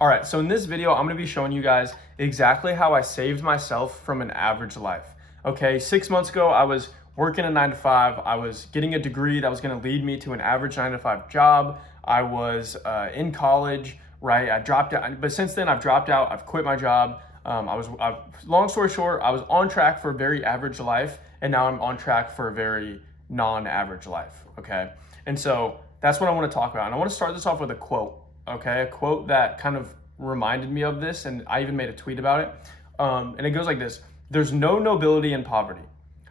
All right, so in this video, I'm gonna be showing you guys exactly how I saved myself from an average life. Okay, 6 months ago, I was working a 9 to 5. I was getting a degree that was gonna lead me to an average 9 to 5 job. I was in college, right? I dropped out, but since then I've dropped out, I've quit my job. Long story short, I was on track for a very average life, and now I'm on track for a very non-average life, okay? And so that's what I wanna talk about. And I wanna start this off with a quote. Okay, a quote that kind of reminded me of this, and I even made a tweet about it. And it goes like this: "There's no nobility in poverty.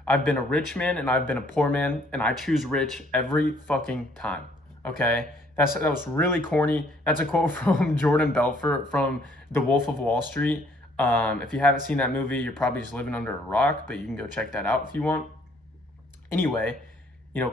I've been a rich man and I've been a poor man, and I choose rich every fucking time." Okay, that was really corny. That's a quote from Jordan Belfort from The Wolf of Wall Street. If you haven't seen that movie, you're probably just living under a rock, but you can go check that out if you want. Anyway,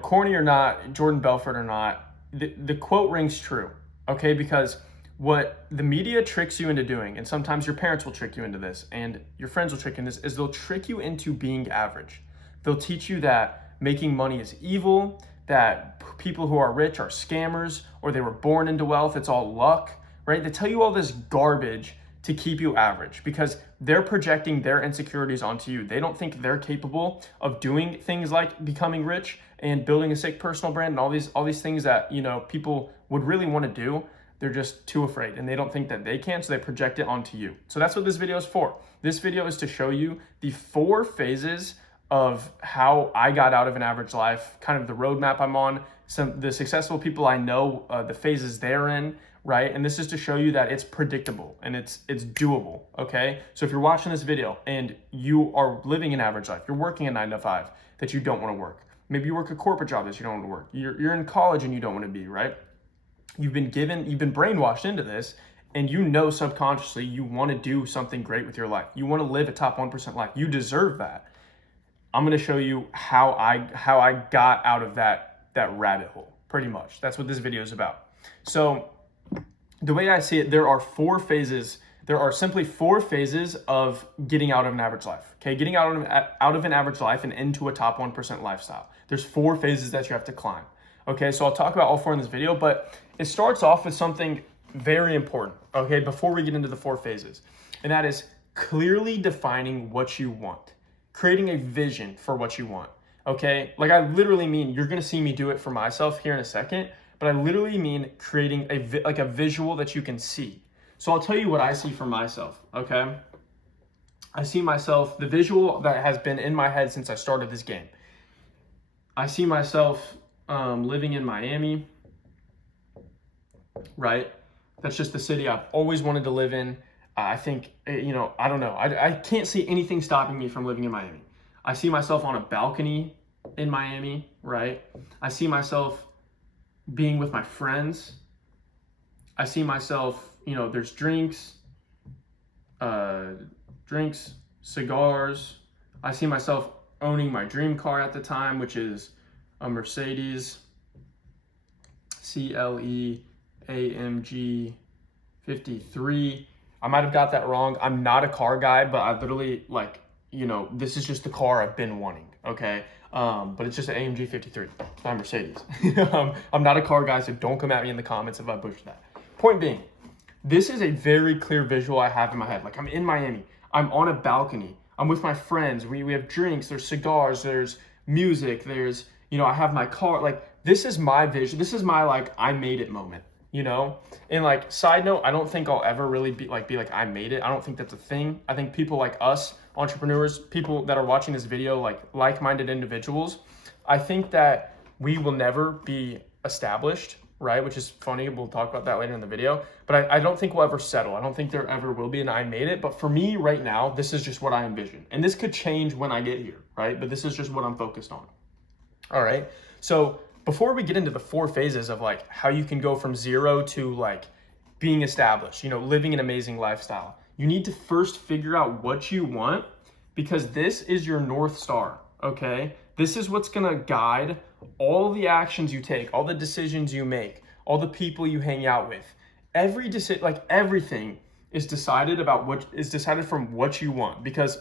corny or not, Jordan Belfort or not, the quote rings true. Okay, because what the media tricks you into doing, and sometimes your parents will trick you into this, and your friends will trick you into this, is they'll trick you into being average. They'll teach you that making money is evil, that people who are rich are scammers, or they were born into wealth, it's all luck, right? They tell you all this garbage to keep you average because they're projecting their insecurities onto you. They don't think they're capable of doing things like becoming rich and building a sick personal brand and all these things that, people would really want to do. They're just too afraid and they don't think that they can, so they project it onto you. So that's what this video is for. This video is to show you the 4 phases of how I got out of an average life, kind of the roadmap I'm on, the successful people I know, the phases they're in, right? And this is to show you that it's predictable and it's doable, okay? So if you're watching this video and you are living an average life, you're working a 9 to 5 that you don't want to work. Maybe you work a corporate job that you don't want to work. You're in college and you don't want to be, right? You've been brainwashed into this, and subconsciously you want to do something great with your life. You want to live a top 1% life. You deserve that. I'm going to show you how I got out of that rabbit hole, pretty much. That's what this video is about. So the way I see it, there are 4 phases. There are simply 4 phases of getting out of an average life. Okay, getting out of an average life and into a top 1% lifestyle. There's 4 phases that you have to climb. Okay, so I'll talk about all 4 in this video, but it starts off with something very important, okay, before we get into the 4 phases. And that is clearly defining what you want, creating a vision for what you want, okay? Like I literally mean, you're gonna see me do it for myself here in a second, but I literally mean creating a visual that you can see. So I'll tell you what I see for myself, okay? I see myself, the visual that has been in my head since I started this game. I see myself living in Miami, right? That's just the city I've always wanted to live in. I think, I don't know. I can't see anything stopping me from living in Miami. I see myself on a balcony in Miami, right? I see myself being with my friends. I see myself, there's drinks, cigars. I see myself owning my dream car at the time, which is a Mercedes CLE AMG 53. I might have got that wrong. I'm not a car guy, but I literally this is just the car I've been wanting, okay? But it's just an AMG 53. It's not a Mercedes. I'm not a car guy, so don't come at me in the comments if I butcher that. Point being, this is a very clear visual I have in my head. Like I'm in Miami, I'm on a balcony, I'm with my friends, we have drinks, there's cigars, there's music, there's, I have my car. Like this is my vision. This is my I made it moment, And side note, I don't think I'll ever really be like I made it. I don't think that's a thing. I think people like us, entrepreneurs, people that are watching this video, like-minded individuals, I think that we will never be established, right? Which is funny. We'll talk about that later in the video. But I don't think we'll ever settle. I don't think there ever will be an I made it. But for me right now, this is just what I envision. And this could change when I get here, right? But this is just what I'm focused on. All right. So before we get into the 4 phases of how you can go from 0 to being established, living an amazing lifestyle, you need to first figure out what you want, because this is your North Star, okay? This is what's gonna guide all the actions you take, all the decisions you make, all the people you hang out with. Every decision, everything is decided from what you want, because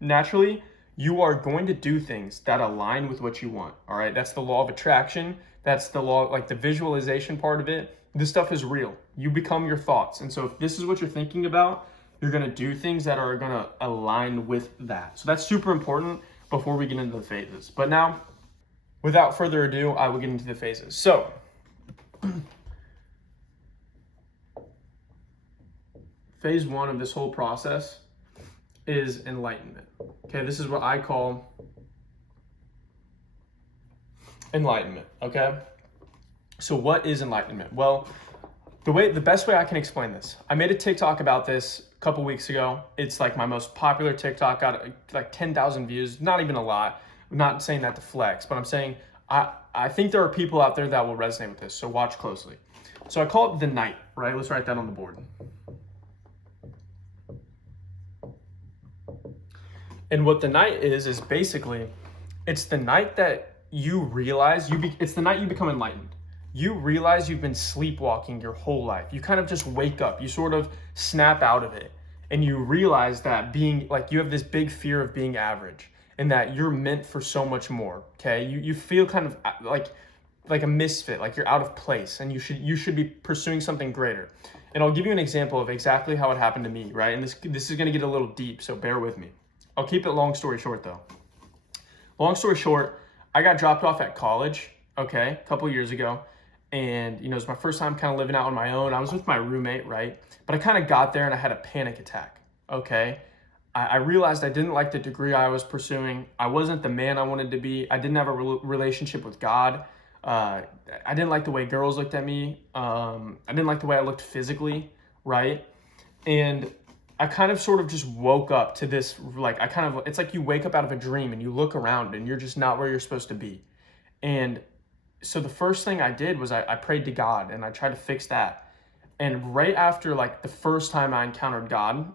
naturally you are going to do things that align with what you want, all right? That's the law of attraction. That's the law, the visualization part of it. This stuff is real. You become your thoughts. And so if this is what you're thinking about, you're going to do things that are going to align with that. So that's super important before we get into the phases. But now, without further ado, I will get into the phases. So, phase one of this whole process is enlightenment. Okay, this is what I call enlightenment. Okay, so what is enlightenment? Well, the best way I can explain this, I made a TikTok about this a couple weeks ago. It's like my most popular TikTok, got like 10,000 views, not even a lot. I'm not saying that to flex, but I'm saying I think there are people out there that will resonate with this, so watch closely. So I call it the night, right? Let's write that on the board. And what the night is basically, it's the night that you realize, it's the night you become enlightened. You realize you've been sleepwalking your whole life. You kind of just wake up, you sort of snap out of it, and you realize that being, like, you have this big fear of being average and that you're meant for so much more, okay? You feel kind of like a misfit, like you're out of place, and you should be pursuing something greater. And I'll give you an example of exactly how it happened to me, right? And this is gonna get a little deep, so bear with me. I'll keep it long story short though. Long story short, I got dropped off at college, okay, a couple years ago. And, you know, it was my first time kind of living out on my own. I was with my roommate, right? But I kind of got there and I had a panic attack, okay? I realized I didn't like the degree I was pursuing. I wasn't the man I wanted to be. I didn't have a relationship with God. I didn't like the way girls looked at me. I didn't like the way I looked physically, right? And I kind of sort of just woke up to this, like, it's like you wake up out of a dream and you look around and you're just not where you're supposed to be. And so the first thing I did was I prayed to God and I tried to fix that. And right after, like, the first time I encountered God,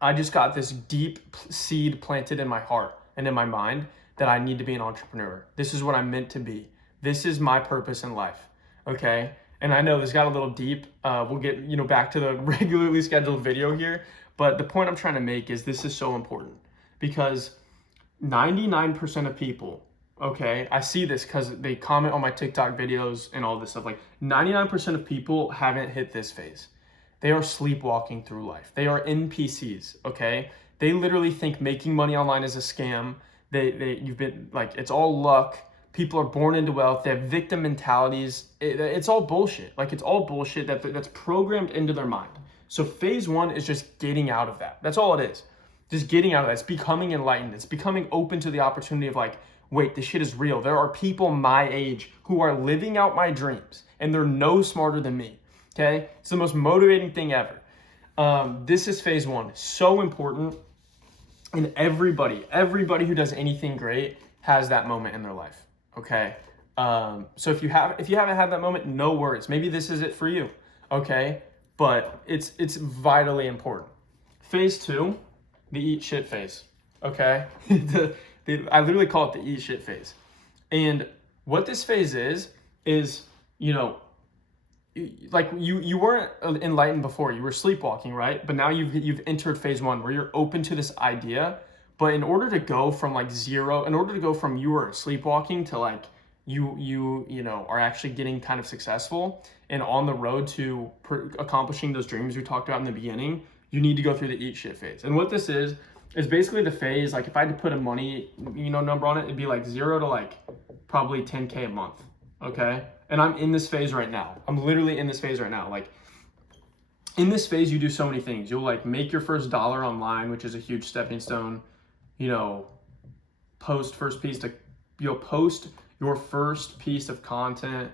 I just got this deep seed planted in my heart and in my mind that I need to be an entrepreneur. This is what I'm meant to be. This is my purpose in life, okay? And I know this got a little deep. We'll get, you know, back to the regularly scheduled video here. But the point I'm trying to make is this is so important because 99% of people, okay, I see this because they comment on my TikTok videos and all this stuff. Like 99% of people haven't hit this phase. They are sleepwalking through life. They are NPCs, okay? They literally think making money online is a scam. You've been, like, it's all luck. People are born into wealth. They have victim mentalities. It's all bullshit. Like, it's all bullshit that's programmed into their mind. So phase one is just getting out of that. That's all it is. Just getting out of that. It's becoming enlightened. It's becoming open to the opportunity of, like, wait, this shit is real. There are people my age who are living out my dreams, and they're no smarter than me, okay? It's the most motivating thing ever. This is phase one. So important. And everybody who does anything great has that moment in their life. Okay, so if you haven't had that moment, no worries. Maybe this is it for you, okay? But it's vitally important. Phase two, the eat shit phase, okay? I literally call it the eat shit phase. And what this phase is, you know, like you weren't enlightened before. You were sleepwalking, right? But now you've entered phase one where you're open to this idea. But in order to go from like zero, in order to go from you were sleepwalking to like you know are actually getting kind of successful and on the road to accomplishing those dreams we talked about in the beginning, you need to go through the eat shit phase. And what this is basically the phase, like if I had to put a money, you know, number on it, it'd be like 0 to like probably 10K a month, okay? And I'm in this phase right now. I'm literally in this phase right now. Like in this phase, you do so many things. You'll like make your first dollar online, which is a huge stepping stone. You know, post your first piece of content,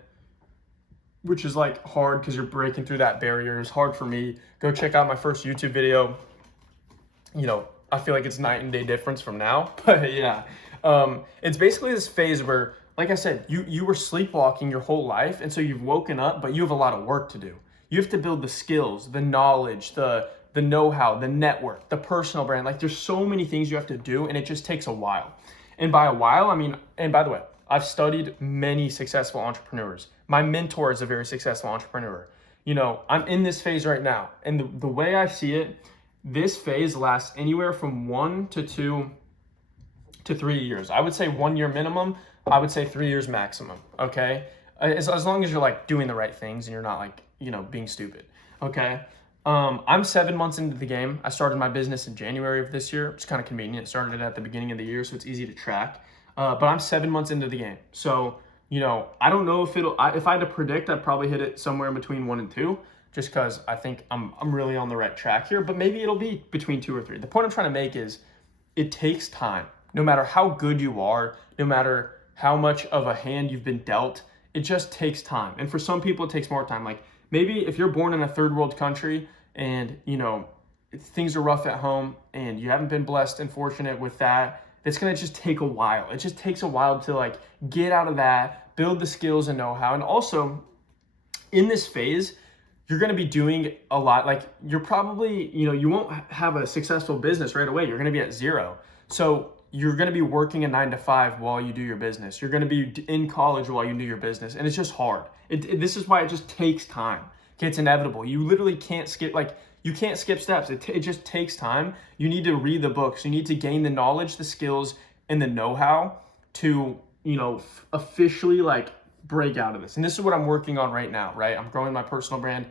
which is like hard because you're breaking through that barrier. It's hard for me. Go check out my first YouTube video. You know, I feel like it's night and day difference from now, but yeah. It's basically this phase where, like I said, you were sleepwalking your whole life, and so you've woken up, but you have a lot of work to do. You have to build the skills, the knowledge, the know-how, the network, the personal brand. Like there's so many things you have to do, and it just takes a while. And by a while, I mean, and by the way, I've studied many successful entrepreneurs. My mentor is a very successful entrepreneur. You know, I'm in this phase right now. And the way I see it, this phase lasts anywhere from 1 to 2 to 3 years. I would say 1 year minimum. I would say 3 years maximum, okay? as long as you're like doing the right things and you're not like, being stupid. Okay. I'm 7 months into the game. I started my business in January of this year. It's kind of convenient. Started it at the beginning of the year, so it's easy to track. But I'm 7 months into the game. So, I don't know if if I had to predict, I'd probably hit it somewhere in between 1 and 2, just because I think I'm really on the right track here. But maybe it'll be between 2 or 3. The point I'm trying to make is it takes time. No matter how good you are, no matter how much of a hand you've been dealt, it just takes time. And for some people, it takes more time. Like maybe if you're born in a third world country and, things are rough at home and you haven't been blessed and fortunate with that, it's going to just take a while. It just takes a while to like get out of that, build the skills and know-how. And also in this phase, you're going to be doing a lot. Like you're probably, you won't have a successful business right away. You're going to be at 0. So you're going to be working a 9 to 5 while you do your business. You're going to be in college while you do your business. And it's just hard. This is why it just takes time. Okay, it's inevitable. You literally can't skip, you can't skip steps. It just takes time. You need to read the books. You need to gain the knowledge, the skills, and the know-how to, officially break out of this. And this is what I'm working on right now, right? I'm growing my personal brand,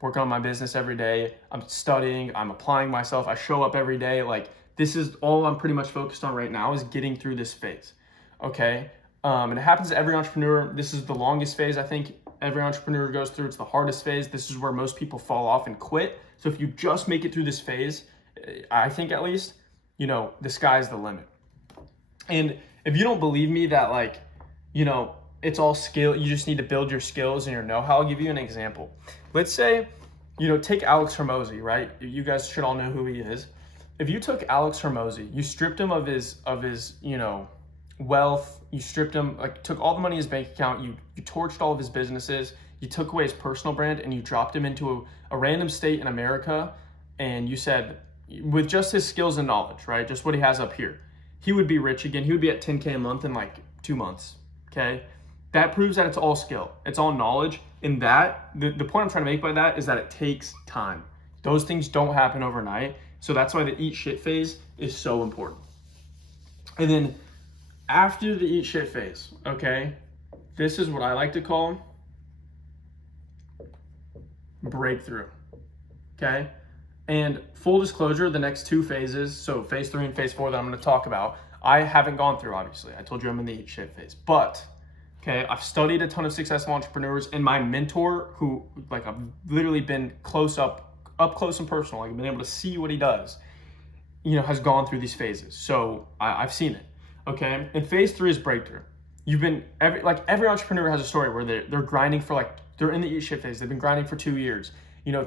working on my business every day. I'm studying, I'm applying myself. I show up every day. This is all I'm pretty much focused on right now, is getting through this phase, okay? And it happens to every entrepreneur. This is the longest phase I think every entrepreneur goes through. It's the hardest phase. This is where most people fall off and quit. So if you just make it through this phase, I think at least, the sky's the limit. And if you don't believe me that it's all skill, you just need to build your skills and your know-how. I'll give you an example. Let's say, take Alex Hormozy, right? You guys should all know who he is. If you took Alex Hormozy, you stripped him of his wealth, you stripped him, took all the money in his bank account, you torched all of his businesses, you took away his personal brand, and you dropped him into a random state in America, and you said, with just his skills and knowledge, right, just what he has up here, he would be rich again. He would be at 10K a month in 2 months, okay? That proves that it's all skill, it's all knowledge. And that, the point I'm trying to make by that is that it takes time. Those things don't happen overnight. So that's why the eat shit phase is so important. And then after the eat shit phase, okay, this is what I like to call breakthrough, okay? And full disclosure, the next 2 phases, so phase 3 and phase 4 that I'm gonna talk about, I haven't gone through, obviously. I told you I'm in the eat shit phase, but okay, I've studied a ton of successful entrepreneurs, and my mentor, who I've literally been up close and personal, I've been able to see what he does, has gone through these phases. So I've seen it, okay? And phase 3 is breakthrough. Every entrepreneur has a story where they're grinding for they're in the eat shit phase. They've been grinding for 2 years.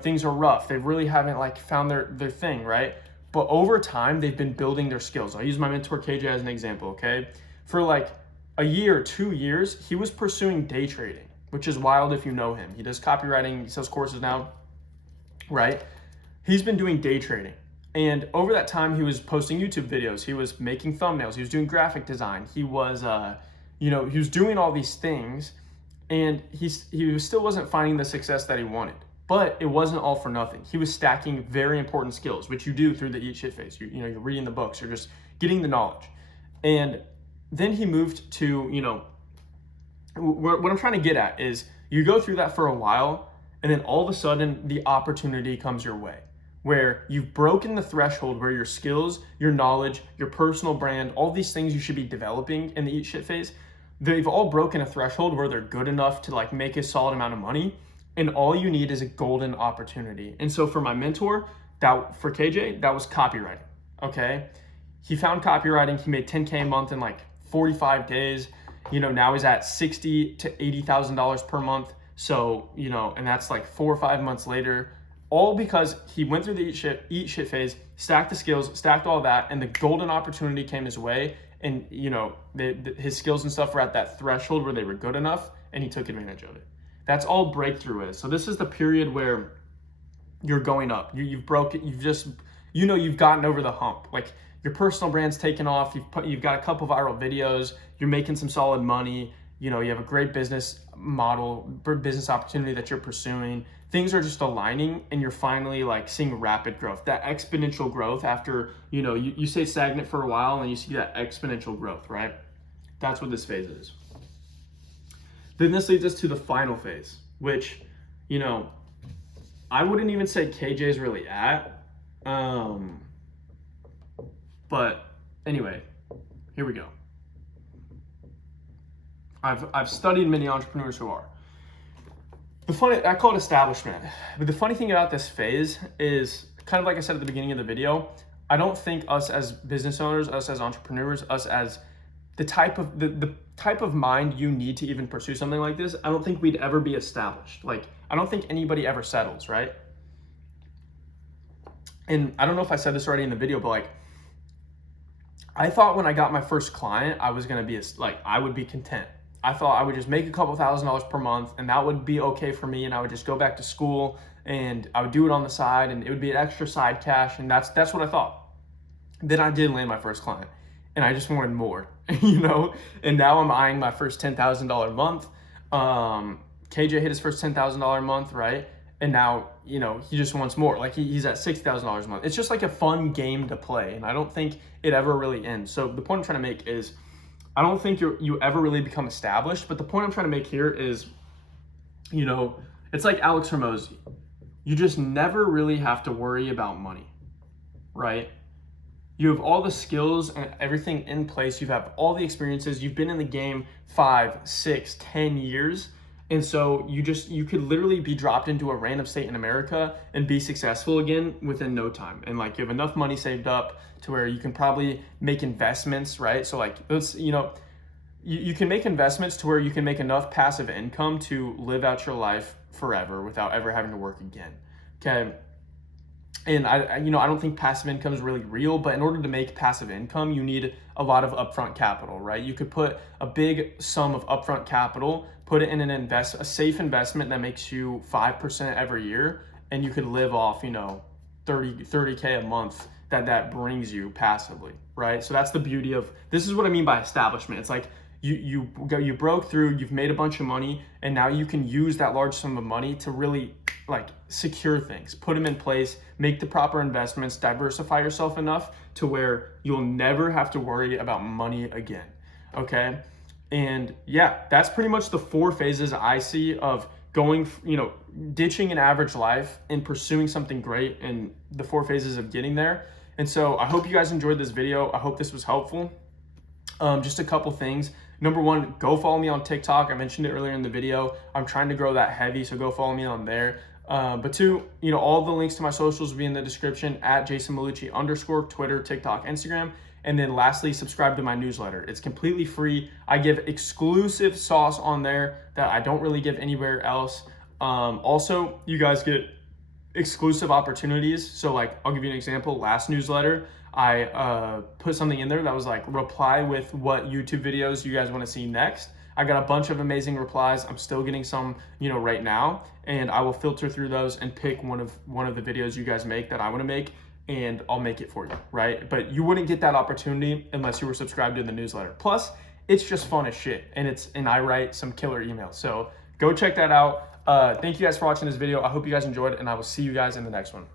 Things are rough. They really haven't found their thing, right? But over time, they've been building their skills. I'll use my mentor KJ as an example, okay? For a year, 2 years, he was pursuing day trading, which is wild if you know him. He does copywriting, he sells courses now, right? He's been doing day trading. And over that time, he was posting YouTube videos. He was making thumbnails. He was doing graphic design. He was, he was doing all these things, and he still wasn't finding the success that he wanted. But it wasn't all for nothing. He was stacking very important skills, which you do through the eat shit phase. You're reading the books. You're just getting the knowledge. And then he moved to, what I'm trying to get at is you go through that for a while, and then all of a sudden the opportunity comes your way where you've broken the threshold where your skills, your knowledge, your personal brand, all these things you should be developing in the eat shit phase, they've all broken a threshold where they're good enough to make a solid amount of money. And all you need is a golden opportunity. And so for my mentor, for KJ, that was copywriting, okay? He found copywriting, he made 10K a month in 45 days. Now he's at $60,000 to $80,000 per month. So, and that's 4 or 5 months later, all because he went through the eat shit phase, stacked the skills, stacked all that, and the golden opportunity came his way. And, his skills and stuff were at that threshold where they were good enough, and he took advantage of it. That's all breakthrough is. So this is the period where you're going up. You've broken, you've gotten over the hump. Your personal brand's taken off. You've got a couple viral videos. You're making some solid money. You have a great business model, business opportunity that you're pursuing. Things are just aligning, and you're finally seeing rapid growth, that exponential growth after, you stay stagnant for a while and you see that exponential growth, right? That's what this phase is. Then this leads us to the final phase, which, you know, I wouldn't even say KJ is really at. But anyway, here we go. I've studied many entrepreneurs who are. I call it establishment. But the funny thing about this phase is, kind of like I said at the beginning of the video, I don't think us as business owners, us as entrepreneurs, us as the type of mind you need to even pursue something like this, I don't think we'd ever be established. Like, I don't think anybody ever settles, right? And I don't know if I said this already in the video, but like, I thought when I got my first client, I was gonna be I would be content. I thought I would just make a couple $1,000s per month and that would be okay for me, and I would just go back to school and I would do it on the side and it would be an extra side cash, and that's what I thought. Then I did land my first client and I just wanted more, you know? And now I'm eyeing my first $10,000 month. KJ hit his first $10,000 month, right? And now, you know, he just wants more. Like he's at $6,000 a month. It's just like a fun game to play, and I don't think it ever really ends. So the point I'm trying to make is, I don't think you ever really become established, but the point I'm trying to make here is, you know, it's like Alex Hormozi. You just never really have to worry about money, right? You have all the skills and everything in place. You have all the experiences. You've been in the game 5, 6, 10 years. And so you could literally be dropped into a random state in America and be successful again within no time. And like, you have enough money saved up to where you can probably make investments, right? So like, you can make investments to where you can make enough passive income to live out your life forever without ever having to work again. Okay. And I don't think passive income is really real, but in order to make passive income, you need a lot of upfront capital, right? You could put a big sum of upfront capital, put it in a safe investment that makes you 5% every year, and you could live off, 30K a month that brings you passively, right? So that's the beauty of, this is what I mean by establishment. It's like you broke through, you've made a bunch of money, and now you can use that large sum of money to really like secure things, put them in place, make the proper investments, diversify yourself enough to where you'll never have to worry about money again. Okay. And yeah, that's pretty much the 4 phases I see of going, ditching an average life and pursuing something great, and the 4 phases of getting there. And so I hope you guys enjoyed this video. I hope this was helpful. Just a couple things. Number 1, go follow me on TikTok. I mentioned it earlier in the video. I'm trying to grow that heavy, so go follow me on there. But 2, all the links to my socials will be in the description, at @JasonMalucci_, Twitter, TikTok, Instagram. And then lastly, subscribe to my newsletter. It's completely free. I give exclusive sauce on there that I don't really give anywhere else. Also, you guys get exclusive opportunities. So like, I'll give you an example. Last newsletter, I put something in there that was like, reply with what YouTube videos you guys want to see next. I got a bunch of amazing replies. I'm still getting some, right now, and I will filter through those and pick one of the videos you guys make that I want to make, and I'll make it for you, right? But you wouldn't get that opportunity unless you were subscribed to the newsletter. Plus, it's just fun as shit, and I write some killer emails. So go check that out. Thank you guys for watching this video. I hope you guys enjoyed it, and I will see you guys in the next one.